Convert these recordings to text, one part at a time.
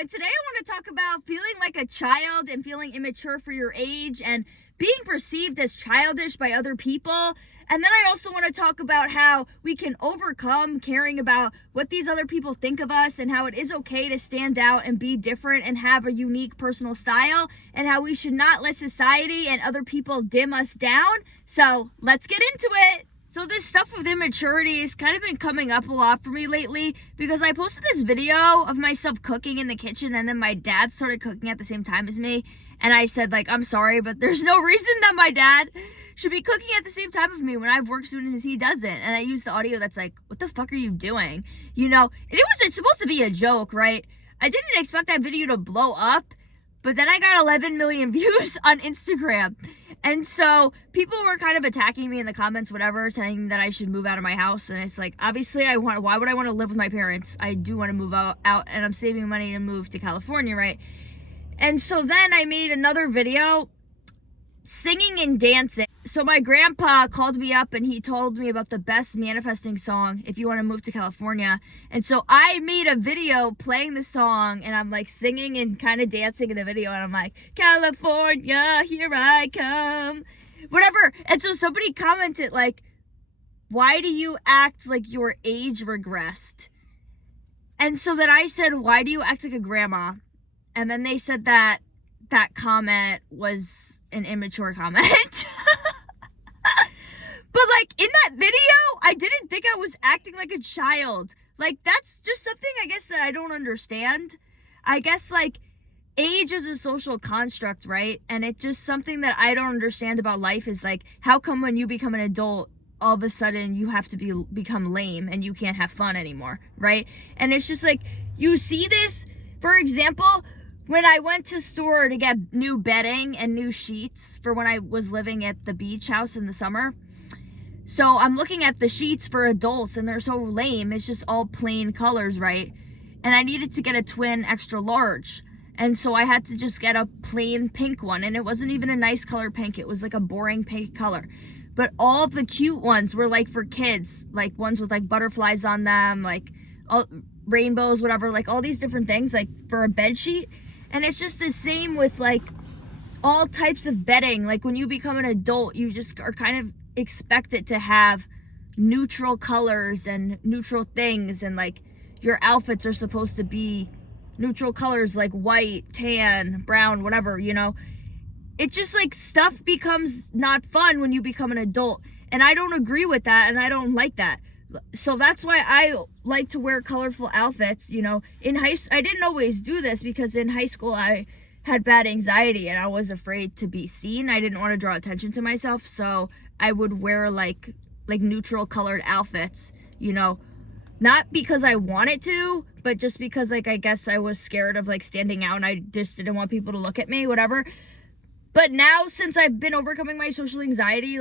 and today I want to talk about feeling like a child and feeling immature for your age and being perceived as childish by other people. And then I also want to talk about how we can overcome caring about what these other people think of us and how it is okay to stand out and be different and have a unique personal style and how we should not let society and other people dim us down. So let's get into it. So this stuff with immaturity has kind of been coming up a lot for me lately because I posted this video of myself cooking in the kitchen and then my dad started cooking at the same time as me. And I said, I'm sorry, but there's no reason that my dad should be cooking at the same time as me when I have work soon as he doesn't. And I used the audio that's like, what the fuck are you doing? And it's supposed to be a joke, right? I didn't expect that video to blow up, but then I got 11 million views on Instagram. And so people were kind of attacking me in the comments, whatever, saying that I should move out of my house. And it's like, obviously, why would I want to live with my parents? I do want to move out and I'm saving money to move to California, right? And so then I made another video singing and dancing. So my grandpa called me up and he told me about the best manifesting song if you want to move to California. And so I made a video playing the song and I'm like singing and kind of dancing in the video and I'm like, California, here I come, whatever. And so somebody commented like, why do you act like your age regressed? And so then I said, why do you act like a grandma? And then they said that comment was an immature comment. But in that video, I didn't think I was acting like a child. That's just something I guess that I don't understand. I guess age is a social construct, right? And it's just something that I don't understand about life is how come when you become an adult, all of a sudden you have to become lame and you can't have fun anymore, right? And it's just you see this, for example, when I went to store to get new bedding and new sheets for when I was living at the beach house in the summer. So I'm looking at the sheets for adults and they're so lame. It's just all plain colors, right? And I needed to get a twin extra large. And so I had to just get a plain pink one. And it wasn't even a nice color pink. It was a boring pink color. But all of the cute ones were for kids. Ones with butterflies on them, all rainbows, whatever. All these different things for a bed sheet. And it's just the same with all types of bedding. When you become an adult, you just are kind of expected to have neutral colors and neutral things. And your outfits are supposed to be neutral colors white, tan, brown, whatever, It just stuff becomes not fun when you become an adult. And I don't agree with that and I don't like that. So that's why I like to wear colorful outfits, In I didn't always do this because in high school I had bad anxiety and I was afraid to be seen. I didn't want to draw attention to myself, so I would wear neutral colored outfits, Not because I wanted to, but just because I guess I was scared of standing out and I just didn't want people to look at me, whatever. But now since I've been overcoming my social anxiety,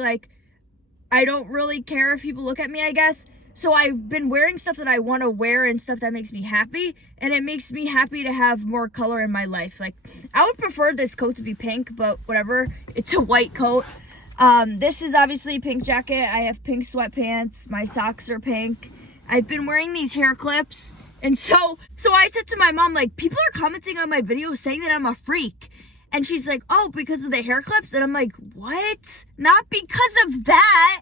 I don't really care if people look at me, I guess. So I've been wearing stuff that I want to wear and stuff that makes me happy. And it makes me happy to have more color in my life. I would prefer this coat to be pink, but whatever. It's a white coat. This is obviously a pink jacket. I have pink sweatpants. My socks are pink. I've been wearing these hair clips. And so I said to my mom, people are commenting on my video saying that I'm a freak. And she's like, oh, because of the hair clips? And I'm like, what? Not because of that.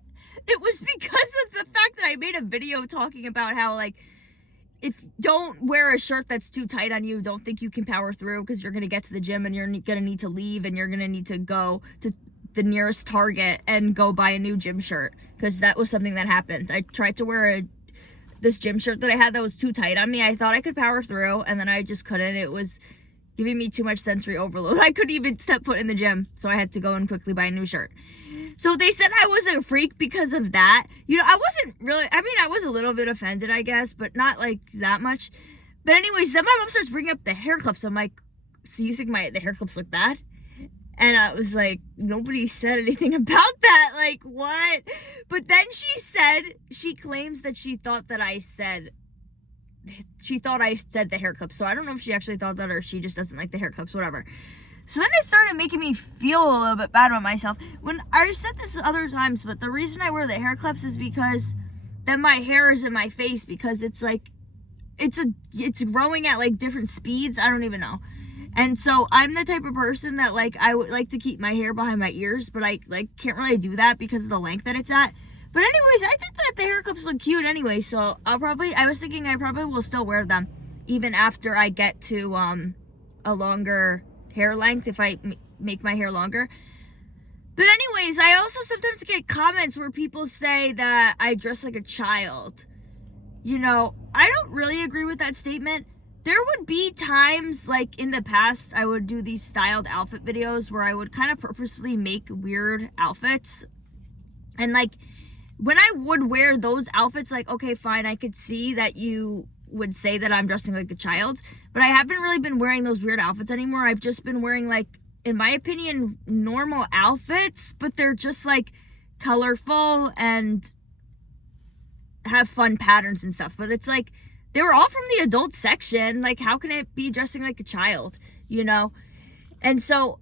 It was because of the fact that I made a video talking about how, if don't wear a shirt that's too tight on you, don't think you can power through because you're going to get to the gym and you're going to need to leave and you're going to need to go to the nearest Target and go buy a new gym shirt because that was something that happened. I tried to wear this gym shirt that I had that was too tight on me. I thought I could power through and then I just couldn't. It was giving me too much sensory overload. I couldn't even step foot in the gym, so I had to go and quickly buy a new shirt. So they said I was a freak because of that. I wasn't really, I was a little bit offended, I guess, but not that much. But anyways, then my mom starts bringing up the hair clips. I'm like, so you think the hair clips look bad? And I was like, nobody said anything about that. What? But then she claims that she thought I said the hair clips. So I don't know if she actually thought that or she just doesn't like the hair clips, whatever. So then it started making me feel a little bit bad about myself. When I said this other times, but the reason I wear the hair clips is because then my hair is in my face because it's it's growing at like different speeds. I don't even know. And so I'm the type of person that like I would like to keep my hair behind my ears, but I like can't really do that because of the length that it's at. But anyways, I think that the hair clips look cute anyway, so I was thinking I probably will still wear them even after I get to a longer hair length if I make my hair longer. But anyways, I also sometimes get comments where people say that I dress like a child. You know, I don't really agree with that statement. There would be times, like in the past, I would do these styled outfit videos where I would kind of purposefully make weird outfits. And like, when I would wear those outfits, like, okay, fine, I could see that you would say that I'm dressing like a child. But I haven't really been wearing those weird outfits anymore. I've just been wearing, like, in my opinion, normal outfits. But they're just, like, colorful and have fun patterns and stuff. But it's like, they were all from the adult section. Like, how can it be dressing like a child, you know? And so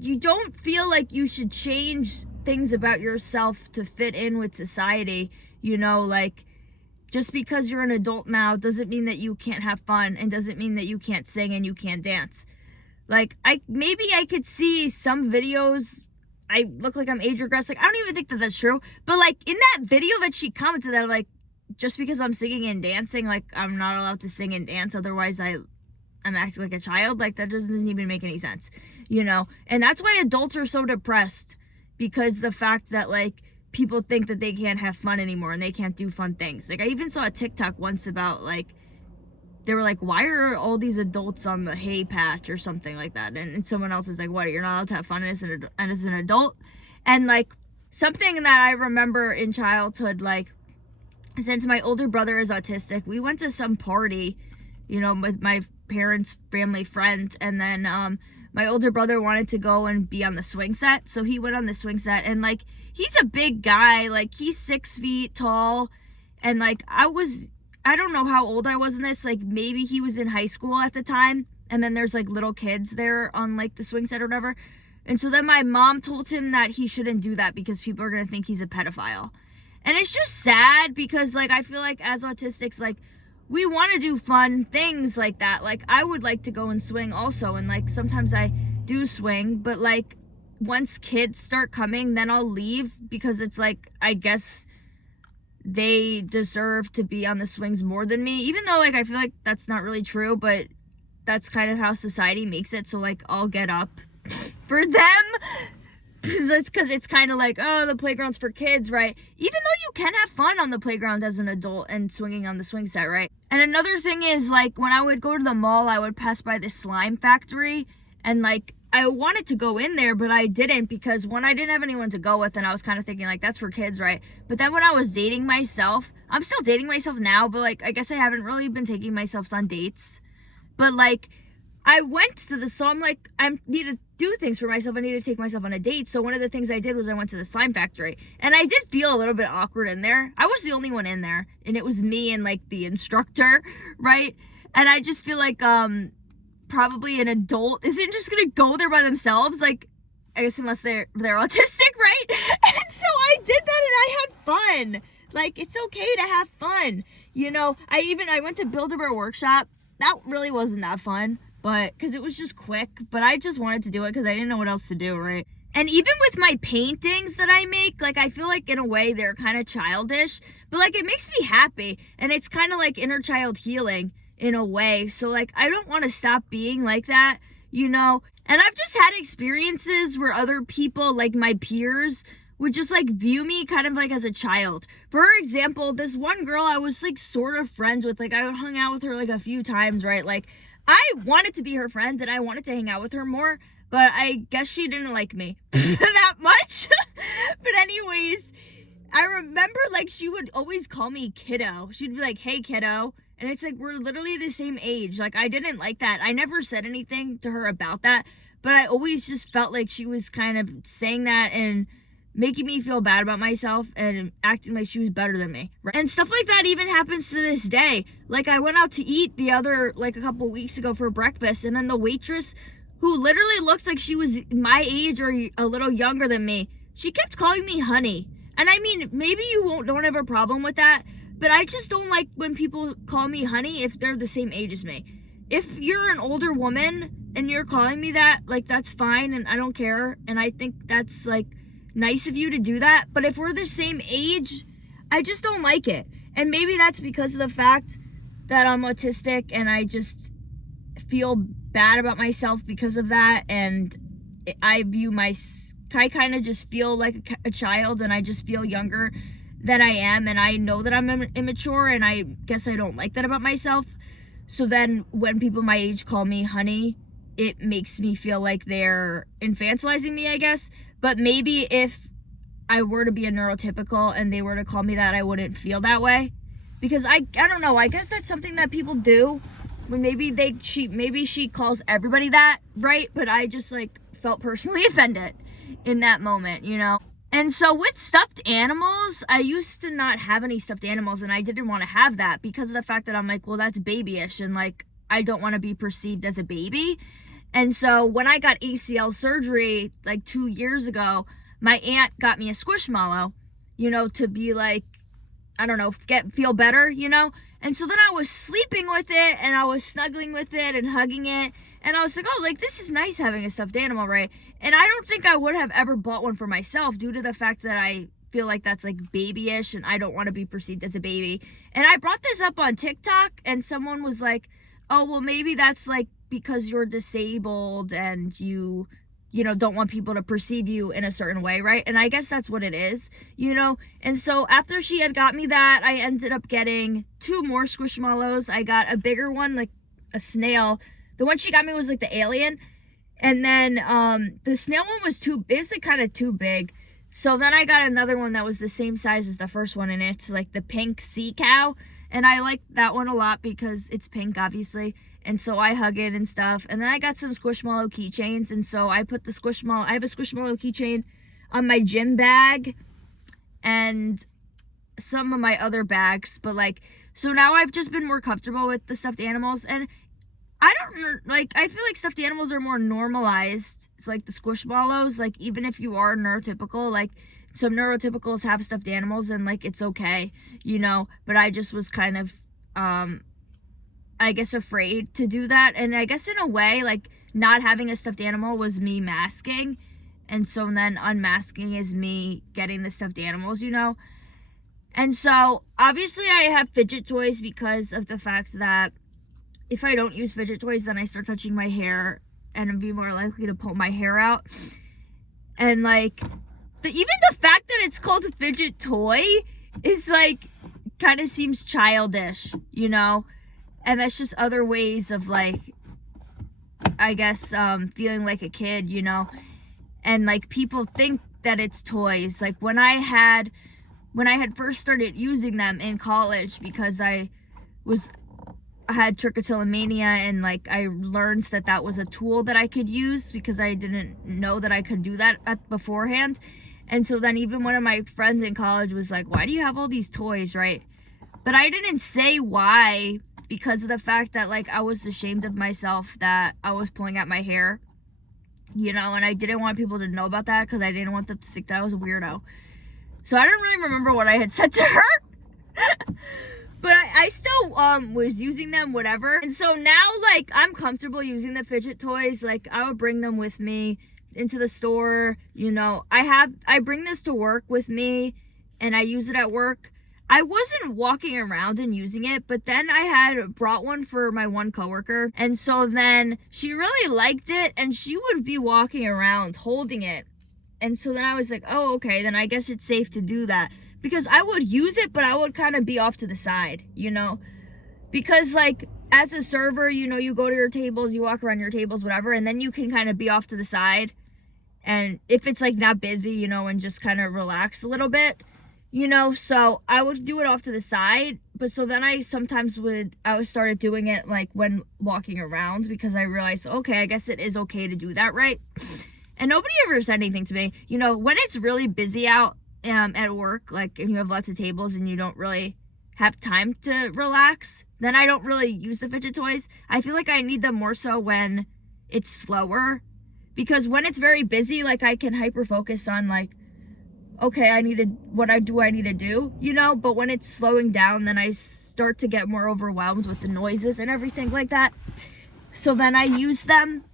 you don't feel like you should change things about yourself to fit in with society, you know? Like, just because you're an adult now doesn't mean that you can't have fun, and doesn't mean that you can't sing and you can't dance. Like, maybe I could see some videos I look like I'm age regressed. Like, I don't even think that that's true. But like, in that video that she commented that, like, just because I'm singing and dancing, like, I'm not allowed to sing and dance, otherwise I'm acting like a child. Like, that doesn't even make any sense, you know? And that's why adults are so depressed, because the fact that, like, people think that they can't have fun anymore and they can't do fun things. Like, I even saw a TikTok once about, like, they were like, why are all these adults on the hay patch or something like that? And someone else was like, what, you're not allowed to have fun as an adult? And, like, something that I remember in childhood, like, since my older brother is autistic, we went to some party, you know, with my parents' family friend, and then my older brother wanted to go and be on the swing set, so he went on the swing set, and like, he's a big guy, like, he's 6 feet tall, and like, I don't know how old I was in this, like, maybe he was in high school at the time, and then there's like little kids there on like the swing set or whatever, and so then my mom told him that he shouldn't do that because people are gonna think he's a pedophile. And it's just sad because, like, I feel like as autistics, like, we want to do fun things like that. Like, I would like to go and swing also. And, like, sometimes I do swing. But, like, once kids start coming, then I'll leave because it's, like, I guess they deserve to be on the swings more than me. Even though, like, I feel like that's not really true. But that's kind of how society makes it. So, like, I'll get up for them. Because it's kind of like, oh, the playground's for kids, right? Even though you can have fun on the playground as an adult and swinging on the swing set, right? And another thing is, like, when I would go to the mall, I would pass by this slime factory, and like, I wanted to go in there, but I didn't, because one, I didn't have anyone to go with, and I was kind of thinking, like, that's for kids, right? But then when I was dating myself, I'm still dating myself now, but like, I guess I haven't really been taking myself on dates. But like, I went to the, so I'm like, I need to do things for myself. I need to take myself on a date. So one of the things I did was I went to the slime factory, and I did feel a little bit awkward in there. I was the only one in there, and it was me and like the instructor, right? And I just feel like probably an adult isn't just gonna go there by themselves, like, I guess unless they're autistic, right? And so I did that, and I had fun. Like, it's okay to have fun, you know? I went to Build-A-Bear Workshop. That really wasn't that fun, but because it was just quick, but I just wanted to do it because I didn't know what else to do, right? And even with my paintings that I make, like, I feel like in a way they're kind of childish, but like, it makes me happy, and it's kind of like inner child healing in a way. So like, I don't want to stop being like that, you know? And I've just had experiences where other people, like my peers, would just like view me kind of like as a child. For example, this one girl I was like sort of friends with, like, I hung out with her like a few times, right? Like, I wanted to be her friend and I wanted to hang out with her more, but I guess she didn't like me that much. But anyways, I remember, like, she would always call me Kiddo. She'd be like, hey, Kiddo. And it's like, we're literally the same age. Like, I didn't like that. I never said anything to her about that, but I always just felt like she was kind of saying that and making me feel bad about myself and acting like she was better than me. Right? And stuff like that even happens to this day. Like, I went out to eat a couple weeks ago for breakfast, and then the waitress, who literally looks like she was my age or a little younger than me, she kept calling me honey. And I mean, maybe you don't have a problem with that, But I just don't like when people call me honey if they're the same age as me. If you're an older woman and you're calling me that, like, that's fine, and I don't care, and I think that's, like, nice of you to do that. But if we're the same age, I just don't like it. And maybe that's because of the fact that I'm autistic, and I just feel bad about myself because of that, and I kind of just feel like a child, and I just feel younger than I am, and I know that I'm immature, and I guess I don't like that about myself. So then when people my age call me honey, it makes me feel like they're infantilizing me, I guess. But maybe if I were to be a neurotypical and they were to call me that, I wouldn't feel that way. Because I don't know, I guess that's something that people do. When maybe she calls everybody that, right? But I just, like, felt personally offended in that moment, you know? And so with stuffed animals, I used to not have any stuffed animals, and I didn't want to have that because of the fact that I'm like, well, that's babyish, and, like, I don't want to be perceived as a baby. And so when I got ACL surgery, like, 2 years ago, my aunt got me a squishmallow, you know, to be like, I don't know, feel better, you know? And so then I was sleeping with it, and I was snuggling with it and hugging it, and I was like, oh, like, this is nice having a stuffed animal, right? And I don't think I would have ever bought one for myself due to the fact that I feel like that's, like, babyish, and I don't want to be perceived as a baby. And I brought this up on TikTok, and someone was like, oh, well, maybe that's, like, because you're disabled and you know, don't want people to perceive you in a certain way, right? And I guess that's what it is, you know? And so after she had got me that, I ended up getting 2 more squishmallows. I got a bigger one, like a snail. The one she got me was like the alien. And then the snail one was like kind of too big. So then I got another one that was the same size as the first one, and it's like the pink sea cow. And I like that one a lot because it's pink, obviously. And so I hug it and stuff. And then I got some Squishmallow keychains. And so I put I have a Squishmallow keychain on my gym bag and some of my other bags. But, like, so now I've just been more comfortable with the stuffed animals. And I feel like stuffed animals are more normalized. It's like the Squishmallows, like, even if you are neurotypical, like, some neurotypicals have stuffed animals, and, like, it's okay, you know? But I just was kind of, I guess, afraid to do that. And I guess in a way, like, not having a stuffed animal was me masking. And so then unmasking is me getting the stuffed animals, you know? And so obviously I have fidget toys because of the fact that if I don't use fidget toys, then I start touching my hair and I'd be more likely to pull my hair out. And, like, even the fact that it's called a fidget toy is, like, kind of seems childish, you know? And that's just other ways of, like, I guess, feeling like a kid, you know? And, like, people think that it's toys. Like, when I had first started using them in college, because I had trichotillomania, and, like, I learned that was a tool that I could use because I didn't know that I could do that beforehand. And so then even one of my friends in college was like, why do you have all these toys, right? But I didn't say why, because of the fact that, like, I was ashamed of myself that I was pulling out my hair, you know, and I didn't want people to know about that because I didn't want them to think that I was a weirdo. So I don't really remember what I had said to her. But I still was using them, whatever. And so now, like, I'm comfortable using the fidget toys. Like, I would bring them with me into the store, you know. I bring this to work with me, and I use it at work. I wasn't walking around and using it, but then I had brought one for my one coworker. And so then she really liked it, and she would be walking around holding it. And so then I was like, oh, okay, then I guess it's safe to do that. Because I would use it, but I would kind of be off to the side, you know? Because, like, as a server, you know, you go to your tables, you walk around your tables, whatever, and then you can kind of be off to the side. And if it's, like, not busy, you know, and just kind of relax a little bit, you know? So I would do it off to the side. But so then I started doing it, like, when walking around, because I realized, okay, I guess it is okay to do that, right? And nobody ever said anything to me. You know, when it's really busy out, at work, like, and you have lots of tables and you don't really have time to relax, then I don't really use the fidget toys. I feel like I need them more so when it's slower, because when it's very busy, like, I can hyper focus on, like, okay, I need to, what I need to do, you know? But when it's slowing down, then I start to get more overwhelmed with the noises and everything like that. So then I use them.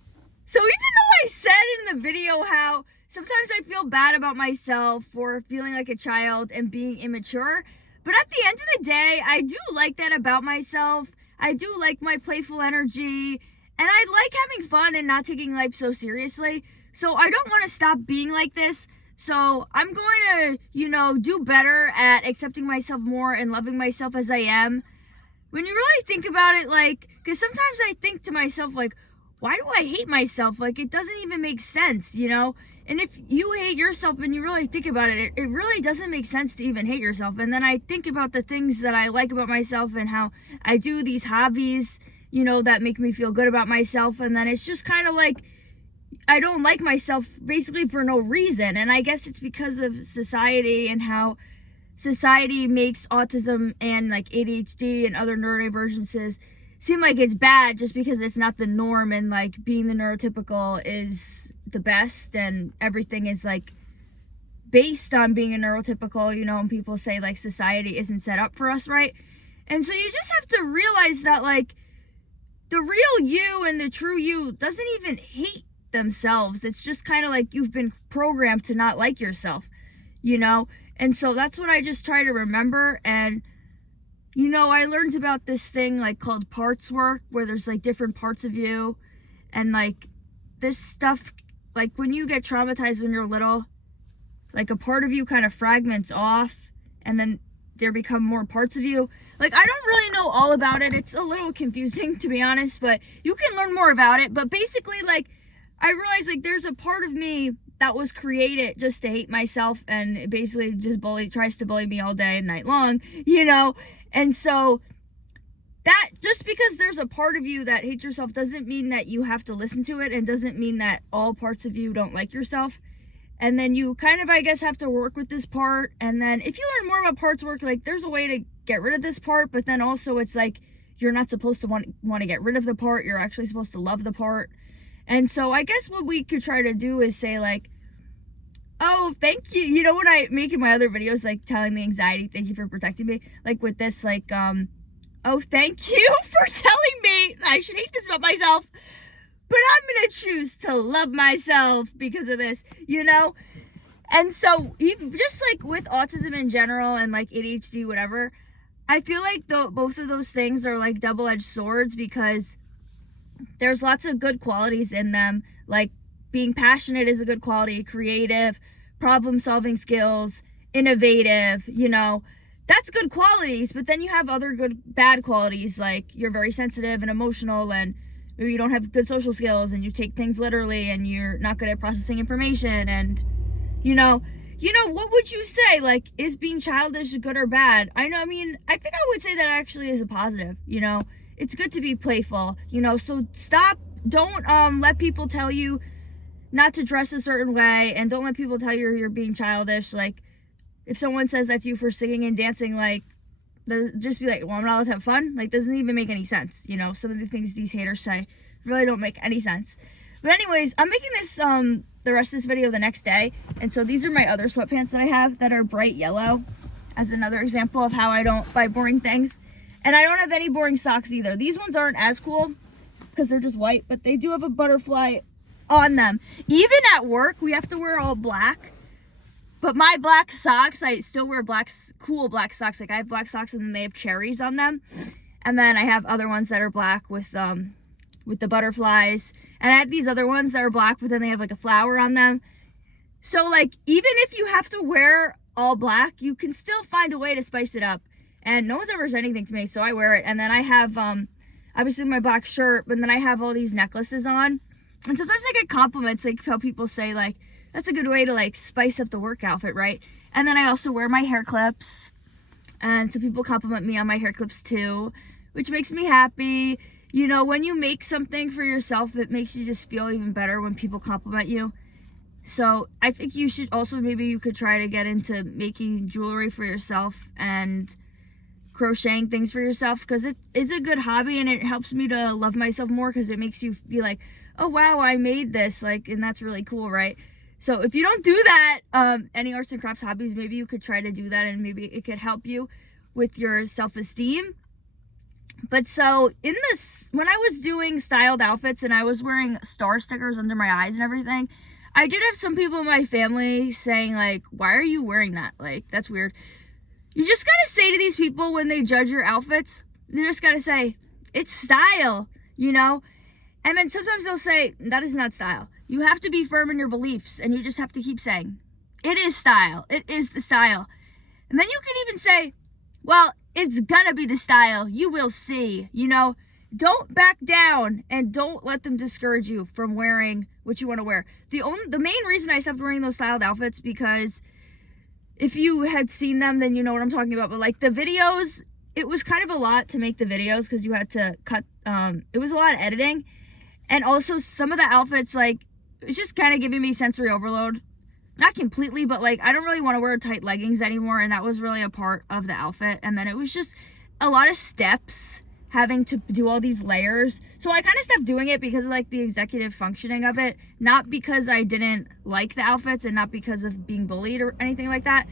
So even though I said in the video how sometimes I feel bad about myself for feeling like a child and being immature, but at the end of the day, I do like that about myself. I do like my playful energy, and I like having fun and not taking life so seriously. So I don't want to stop being like this. So I'm going to, do better at accepting myself more and loving myself as I am. When you really think about it, like, because sometimes I think to myself, like, why do I hate myself? Like, it doesn't even make sense, And if you hate yourself and you really think about it, it really doesn't make sense to even hate yourself. And then I think about the things that I like about myself and how I do these hobbies, that make me feel good about myself. And then it's just kind of like, I don't like myself basically for no reason. And I guess it's because of society and how society makes autism and like ADHD and other neurodivergences seem like it's bad just because it's not the norm, and like being the neurotypical is the best and everything is like based on being a neurotypical, and people say like society isn't set up for us, right? And so you just have to realize that like the real you and the true you doesn't even hate themselves. It's just kind of like you've been programmed to not like yourself, And so that's what I just try to remember. And I learned about this thing like called parts work, where there's like different parts of you, and like this stuff, like when you get traumatized when you're little, like a part of you kind of fragments off, and then there become more parts of you. Like, I don't really know all about it. It's a little confusing, to be honest, but you can learn more about it. But basically, like, I realized like there's a part of me that was created just to hate myself, and it basically just tries to bully me all day and night long, And so that, just because there's a part of you that hates yourself doesn't mean that you have to listen to it, and doesn't mean that all parts of you don't like yourself. And then you kind of, I guess, have to work with this part. And then if you learn more about parts work, like there's a way to get rid of this part, but then also it's like you're not supposed to want to get rid of the part. You're actually supposed to love the part. And so I guess what we could try to do is say like, oh, thank you. When I make in my other videos, like telling the anxiety, thank you for protecting me. Like with this, like, oh, thank you for telling me I should hate this about myself, but I'm going to choose to love myself because of this, And so just like with autism in general and like ADHD, whatever, I feel like both of those things are like double-edged swords, because there's lots of good qualities in them. Like being passionate is a good quality, creative, problem-solving skills, innovative, that's good qualities. But then you have other bad qualities, like you're very sensitive and emotional, and maybe you don't have good social skills, and you take things literally, and you're not good at processing information. And what would you say? Like, is being childish good or bad? I think I would say that actually is a positive. It's good to be playful, so don't let people tell you not to dress a certain way, and don't let people tell you you're being childish. Like, if someone says that's you for singing and dancing, like, just be like, well, I'm not allowed to have fun. Like, doesn't even make any sense. Some of the things these haters say really don't make any sense. But anyways, I'm making this, the rest of this video the next day. And so these are my other sweatpants that I have that are bright yellow, as another example of how I don't buy boring things. And I don't have any boring socks either. These ones aren't as cool because they're just white, but they do have a butterfly on them. Even at work, we have to wear all black. But my black socks, I still wear cool black socks. Like, I have black socks and then they have cherries on them. And then I have other ones that are black with the butterflies. And I have these other ones that are black, but then they have like a flower on them. So like, even if you have to wear all black, you can still find a way to spice it up. And no one's ever said anything to me, so I wear it. And then I have, obviously my black shirt, but then I have all these necklaces on. And sometimes I get compliments, like how people say like, that's a good way to like spice up the work outfit, right? And then I also wear my hair clips. And so people compliment me on my hair clips too, which makes me happy. When you make something for yourself, it makes you just feel even better when people compliment you. So I think you should also, maybe you could try to get into making jewelry for yourself and crocheting things for yourself, because it is a good hobby and it helps me to love myself more, because it makes you be like, oh wow, I made this, like, and that's really cool, right? So if you don't do that, any arts and crafts hobbies, maybe you could try to do that, and maybe it could help you with your self-esteem. But so in this, when I was doing styled outfits and I was wearing star stickers under my eyes and everything, I did have some people in my family saying like, why are you wearing that? Like, that's weird. You just gotta say to these people when they judge your outfits, you just gotta say, it's style, you know? And then sometimes they'll say, that is not style. You have to be firm in your beliefs, and you just have to keep saying, it is style. It is the style. And then you can even say, well, it's gonna be the style. You will see, you know? Don't back down, and don't let them discourage you from wearing what you want to wear. The main reason I stopped wearing those styled outfits, because if you had seen them, then you know what I'm talking about. But like the videos, it was kind of a lot to make the videos because you had to cut, it was a lot of editing. And also some of the outfits, like, it's just kind of giving me sensory overload. Not completely, but like, I don't really want to wear tight leggings anymore. And that was really a part of the outfit. And then it was just a lot of steps, having to do all these layers. So I kind of stopped doing it because of like the executive functioning of it. Not because I didn't like the outfits, and not because of being bullied or anything like that.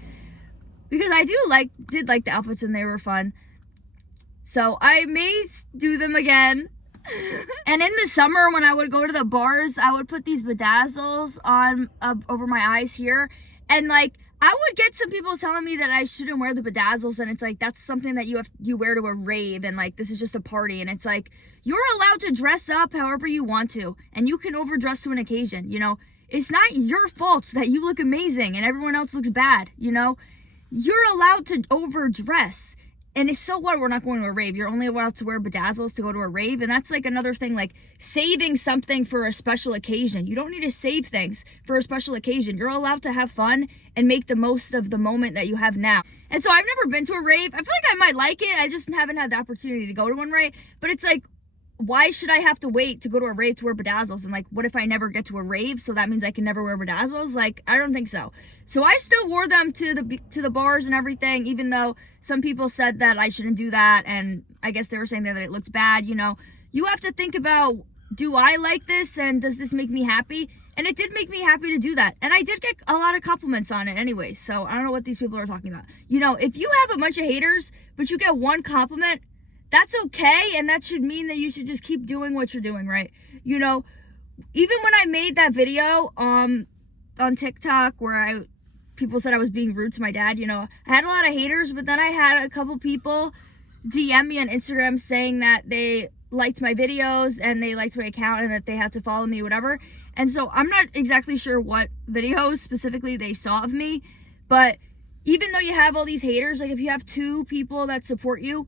Because I did like the outfits, and they were fun. So I may do them again. And in the summer, when I would go to the bars, I would put these bedazzles on over my eyes here. And like, I would get some people telling me that I shouldn't wear the bedazzles, and it's like, that's something that you wear to a rave, and like, this is just a party. And it's like, you're allowed to dress up however you want to, and you can overdress to an occasion, you know? It's not your fault that you look amazing and everyone else looks bad, you know? You're allowed to overdress. And it's so what, we're not going to a rave. You're only allowed to wear bedazzles to go to a rave. And that's like another thing, like saving something for a special occasion. You don't need to save things for a special occasion. You're allowed to have fun and make the most of the moment that you have now. And so I've never been to a rave. I feel like I might like it. I just haven't had the opportunity to go to one, right? But it's like, why should I have to wait to go to a rave to wear bedazzles? And like, what if I never get to a rave? So that means I can never wear bedazzles? Like, I don't think so. So I still wore them to the bars and everything, even though some people said that I shouldn't do that. And I guess they were saying that it looked bad, you know. You have to think about, do I like this? And does this make me happy? And it did make me happy to do that. And I did get a lot of compliments on it anyway. So I don't know what these people are talking about. You know, if you have a bunch of haters, but you get one compliment, that's okay, and that should mean that you should just keep doing what you're doing, right? You know, even when I made that video on TikTok where people said I was being rude to my dad, you know, I had a lot of haters, but then I had a couple people DM me on Instagram saying that they liked my videos and they liked my account and that they had to follow me, whatever. And so I'm not exactly sure what videos specifically they saw of me, but even though you have all these haters, like if you have 2 people that support you,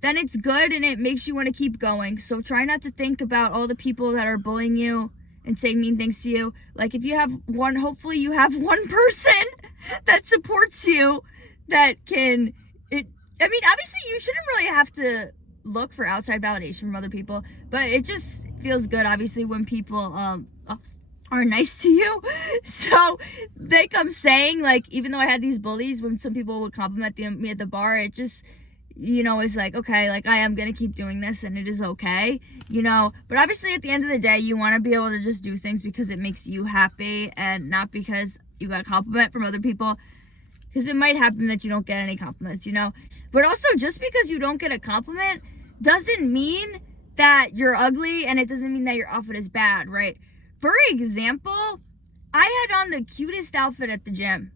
then it's good and it makes you want to keep going. So try not to think about all the people that are bullying you and saying mean things to you. Like if you have one, hopefully you have one person that supports you that can, I mean, obviously you shouldn't really have to look for outside validation from other people, but it just feels good, obviously, when people are nice to you. So they come saying, like, even though I had these bullies, when some people would compliment me at the bar, it just, you know, it's like, okay, like I am going to keep doing this and it is okay, you know, but obviously at the end of the day, you want to be able to just do things because it makes you happy and not because you got a compliment from other people, because it might happen that you don't get any compliments, you know, but also just because you don't get a compliment doesn't mean that you're ugly, and it doesn't mean that your outfit is bad, right? For example, I had on the cutest outfit at the gym.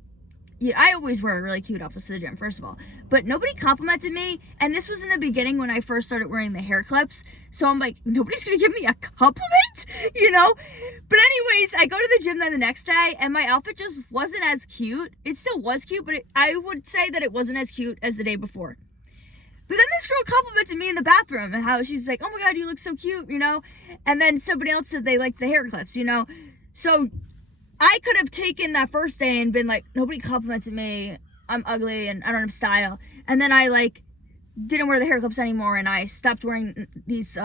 Yeah, I always wear really cute outfits to the gym, first of all. But nobody complimented me. And this was in the beginning when I first started wearing the hair clips. So I'm like, nobody's going to give me a compliment, you know? But anyways, I go to the gym then the next day, and my outfit just wasn't as cute. It still was cute, but I would say that it wasn't as cute as the day before. But then this girl complimented me in the bathroom, and how she's like, oh my God, you look so cute, you know? And then somebody else said they liked the hair clips, you know? So I could have taken that first day and been like, nobody complimented me, I'm ugly and I don't have style. And then I like didn't wear the hair clips anymore, and I stopped wearing these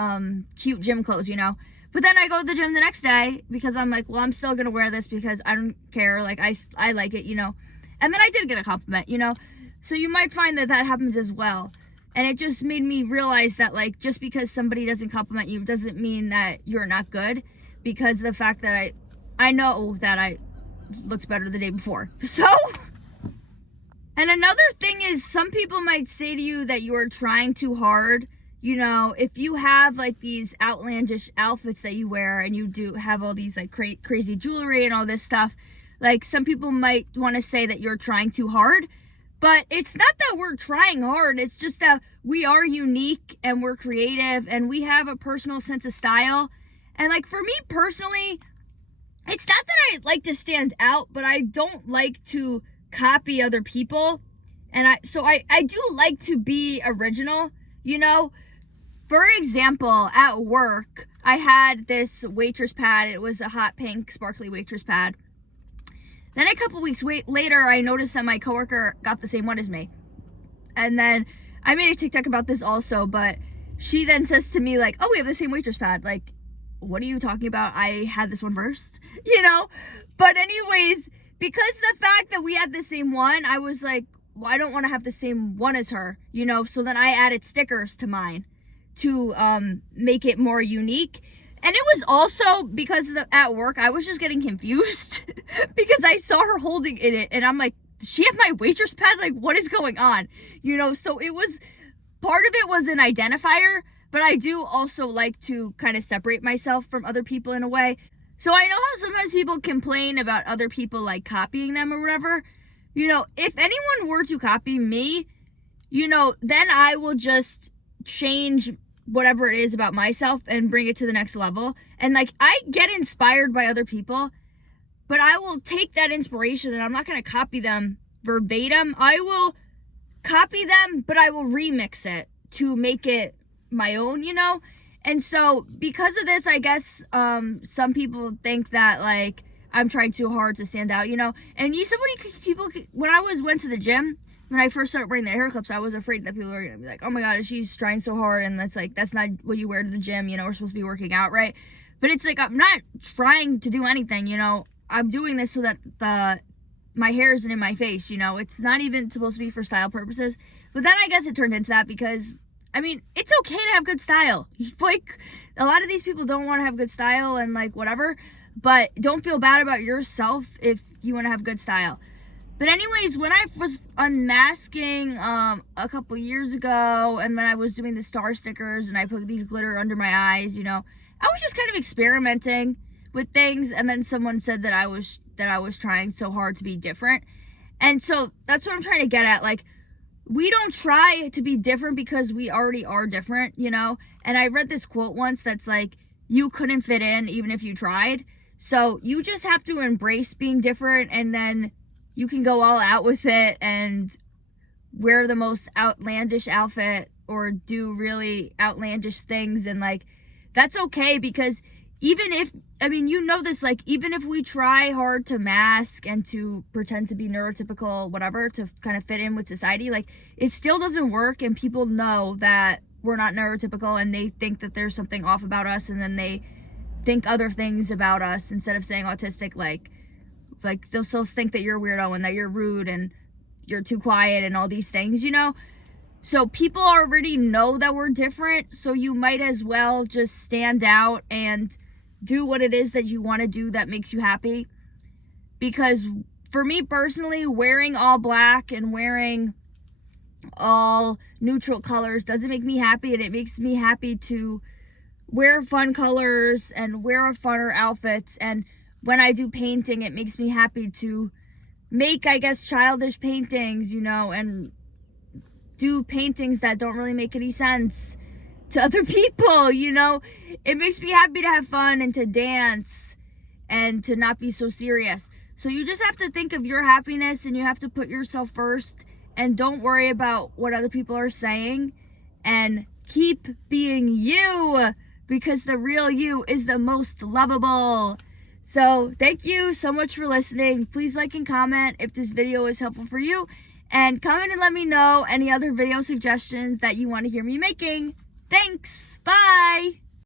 cute gym clothes, you know. But then I go to the gym the next day because I'm like, well, I'm still gonna wear this because I don't care, like I like it, you know. And then I did get a compliment, you know. So you might find that happens as well. And it just made me realize that, like, just because somebody doesn't compliment you doesn't mean that you're not good, because the fact that I know that I looked better the day before. So, and another thing is, some people might say to you that you are trying too hard. You know, if you have like these outlandish outfits that you wear and you do have all these like crazy jewelry and all this stuff, like some people might want to say that you're trying too hard. But it's not that we're trying hard. It's just that we are unique and we're creative and we have a personal sense of style. And like for me personally, it's not that I like to stand out, but I don't like to copy other people. And I do like to be original, you know. For example, at work, I had this waitress pad. It was a hot pink sparkly waitress pad. Then a couple weeks later, I noticed that my coworker got the same one as me. And then I made a TikTok about this also, but she then says to me like, oh, we have the same waitress pad. Like, what are you talking about? I had this one first, you know? But anyways, because the fact that we had the same one, I was like, well, I don't want to have the same one as her, you know? So then I added stickers to mine to make it more unique. And it was also because at work, I was just getting confused because I saw her holding it and I'm like, does she have my waitress pad? Like, what is going on? You know, so it was, part of it was an identifier, but I do also like to kind of separate myself from other people in a way. So I know how sometimes people complain about other people like copying them or whatever. You know, if anyone were to copy me, you know, then I will just change whatever it is about myself and bring it to the next level. And like, I get inspired by other people, but I will take that inspiration and I'm not going to copy them verbatim. I will copy them, but I will remix it to make it my own, you know? And so because of this, I guess some people think that like I'm trying too hard to stand out, you know? And when I went to the gym, when I first started wearing the hair clips, I was afraid that people were going to be like, oh my God, she's trying so hard. And that's not what you wear to the gym. You know, we're supposed to be working out, right? But it's like, I'm not trying to do anything, you know? I'm doing this so that my hair isn't in my face, you know? It's not even supposed to be for style purposes. But then I guess it turned into that because, I mean, it's okay to have good style. Like, a lot of these people don't want to have good style and like whatever. But don't feel bad about yourself if you want to have good style. But anyways, when I was unmasking a couple years ago, and when I was doing the star stickers and I put these glitter under my eyes, you know, I was just kind of experimenting with things. And then someone said that I was trying so hard to be different. And so that's what I'm trying to get at. Like, we don't try to be different because we already are different, you know? And I read this quote once that's like, you couldn't fit in even if you tried. So you just have to embrace being different, and then you can go all out with it and wear the most outlandish outfit or do really outlandish things. And like, that's okay, because even if, I mean, you know this, like, even if we try hard to mask and to pretend to be neurotypical, whatever, to kind of fit in with society, like, it still doesn't work. And people know that we're not neurotypical and they think that there's something off about us. And then they think other things about us instead of saying autistic, like they'll still think that you're a weirdo and that you're rude and you're too quiet and all these things, you know? So people already know that we're different, so you might as well just stand out and do what it is that you want to do that makes you happy. Because for me personally, wearing all black and wearing all neutral colors doesn't make me happy, and it makes me happy to wear fun colors and wear funner outfits. And when I do painting, it makes me happy to make, I guess, childish paintings, you know, and do paintings that don't really make any sense to other people, you know. It makes me happy to have fun and to dance and to not be so serious. So you just have to think of your happiness, and you have to put yourself first, and don't worry about what other people are saying, and keep being you, because the real you is the most lovable. So thank you so much for listening. Please like and comment if this video is helpful for you, and comment and let me know any other video suggestions that you want to hear me making. Thanks. Bye.